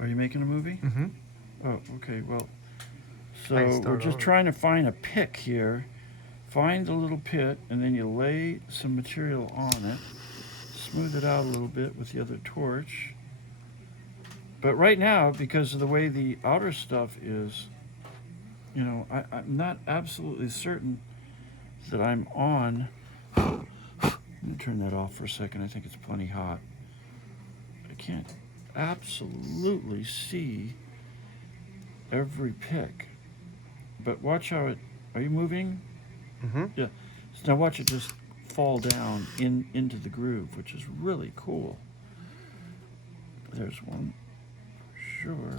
Are you making a movie? Mm-hmm. Oh, okay, well, so I we're start just over. trying to find a pick here. Find the little pit, and then you lay some material on it. Smooth it out a little bit with the other torch. But right now, because of the way the outer stuff is, you know, I'm not absolutely certain that I'm on. Let me turn that off for a second. I think it's plenty hot. I can't absolutely see every pick. But watch how it. Are you moving? Mm-hmm. Yeah. So now watch it just fall down into the groove, which is really cool. There's one. Sure.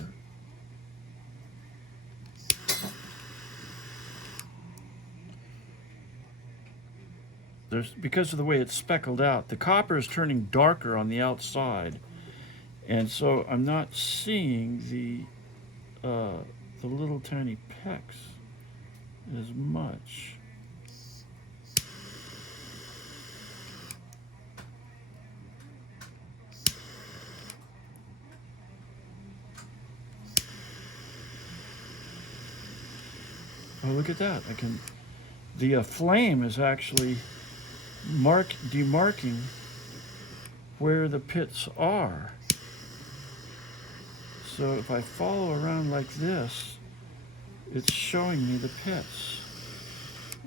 There's, because of the way it's speckled out, the copper is turning darker on the outside, and so I'm not seeing the little tiny pecks as much. Oh, look at that! I can. The flame is actually demarking where the pits are. So if I follow around like this, it's showing me the pits.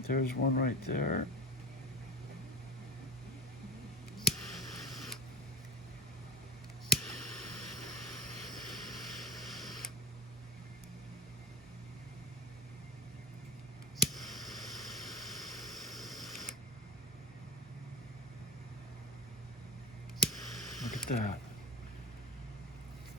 There's one right there. Look at that.